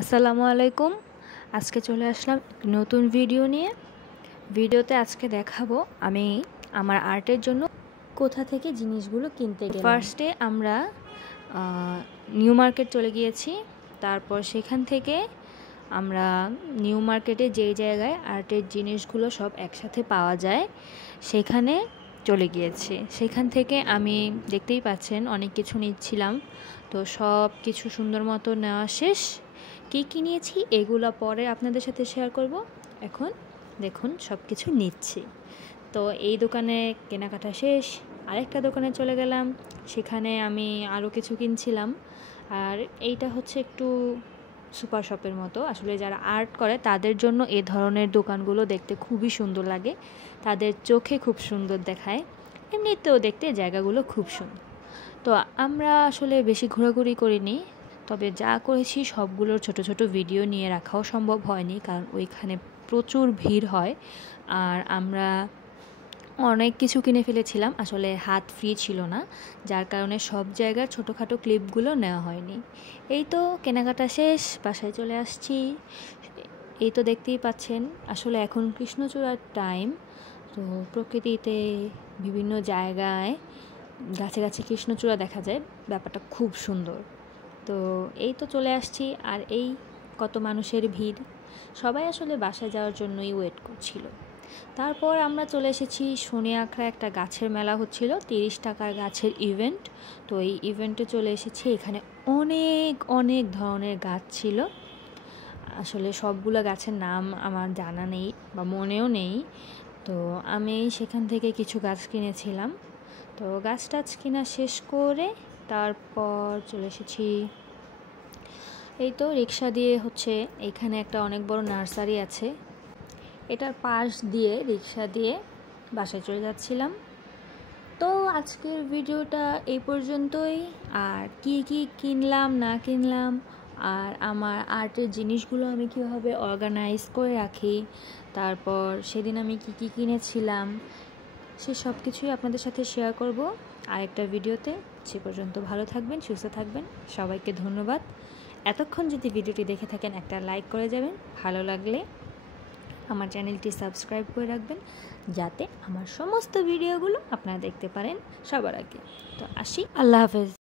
আসসালামু আলাইকুম। আজকে চলে আসলাম নতুন ভিডিও নিয়ে। ভিডিওতে আজকে দেখাবো আমি আমার আর্টের জন্য কোথা থেকে জিনিসগুলো কিনতে গেলাম। ফার্স্টে আমরা নিউ মার্কেট চলে গিয়েছি। তারপর সেখান থেকে আমরা নিউ মার্কেটে যেই জায়গায় আর্টের জিনিসগুলো সব একসাথে পাওয়া যায় সেখানে চলে গিয়েছি। সেখান থেকে আমি দেখতেই পাচ্ছেন অনেক কিছু নিচ্ছিলাম, তো সব কিছু সুন্দর মতো নেওয়া শেষ। কী নিয়েছি এগুলো পরে আপনাদের সাথে শেয়ার করব। এখন দেখুন সব কিছু নিচ্ছি। তো এই দোকানে কেনাকাটা শেষ, আরেকটা দোকানে চলে গেলাম, সেখানে আমি আরও কিছু কিনছিলাম। আর এইটা হচ্ছে একটু সুপার শপের মতো, আসলে যারা আর্ট করে তাদের জন্য এ ধরনের দোকানগুলো দেখতে খুবই সুন্দর লাগে, তাদের চোখে খুব সুন্দর দেখায়, এমনিতেও দেখতে জায়গাগুলো খুব সুন্দর। তো আমরা আসলে বেশি ঘোরাঘুরি করিনি, তবে যা করেছি সবগুলোর ছোট ছোট ভিডিও নিয়ে রাখাও সম্ভব হয়নি, কারণ ওইখানে প্রচুর ভিড় হয়। আর আমরা অনেক কিছু কিনে ফেলেছিলাম, আসলে হাত ফ্রি ছিল না, যার কারণে সব জায়গার ছোটোখাটো ক্লিপগুলো নেওয়া হয়নি। এই তো কেনাকাটা শেষ, বাসায় চলে আসছি। এই তো দেখতেই পাচ্ছেন, আসলে এখন কৃষ্ণচূড়ার টাইম, তো প্রকৃতিতে বিভিন্ন জায়গায় গাছে গাছে কৃষ্ণচূড়া দেখা যায়, ব্যাপারটা খুব সুন্দর। তো এই তো চলে আসছি, আর এই কত মানুষের ভিড়, সবাই আসলে বাসায় যাওয়ার জন্যই ওয়েট করছিল। তারপর আমরা চলে এসেছি শনিয়াখড়া, একটা গাছের মেলা হচ্ছিল, 30 টাকার গাছের ইভেন্ট। তো এই ইভেন্টে চলে এসেছি, এখানে অনেক অনেক ধরনের গাছ ছিল। আসলে সবগুলো গাছের নাম আমার জানা নেই বা মনেও নেই, তো আমি সেখান থেকে কিছু গাছ কিনেছিলাম। তো গাছ টাছ কিনা শেষ করে তারপর চলে এসেছি, এই তো রিক্সা দিয়ে হচ্ছে, এখানে একটা অনেক বড় নার্সারি আছে, এটার পাশ দিয়ে রিক্সা দিয়ে বাসায় চলে যাচ্ছিলাম। তো আজকের ভিডিওটা এই পর্যন্তই। আর কি কি কিনলাম না কিনলাম, আর আমার আর্টের জিনিসগুলো আমি কীভাবে অর্গানাইজ করে রাখি, তারপর সেদিন আমি কি কি কিনেছিলাম, সে সব কিছুই আপনাদের সাথে শেয়ার করব আরেকটা ভিডিওতে। সে পর্যন্ত ভালো থাকবেন, সুস্থ থাকবেন, সবাইকে ধন্যবাদ। এতক্ষণ যদি ভিডিওটি দেখে থাকেন একটা লাইক করে যাবেন, ভালো লাগলে আমার চ্যানেলটি সাবস্ক্রাইব করে রাখবেন, যাতে আমার সমস্ত ভিডিওগুলো আপনারা দেখতে পারেন সবার আগে। তো আসি, আল্লাহ হাফেজ।